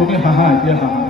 तुम्हें हाँ हाँ ये हाँ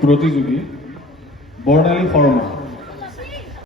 প্রতিযোগী বর্ণালী শর্মা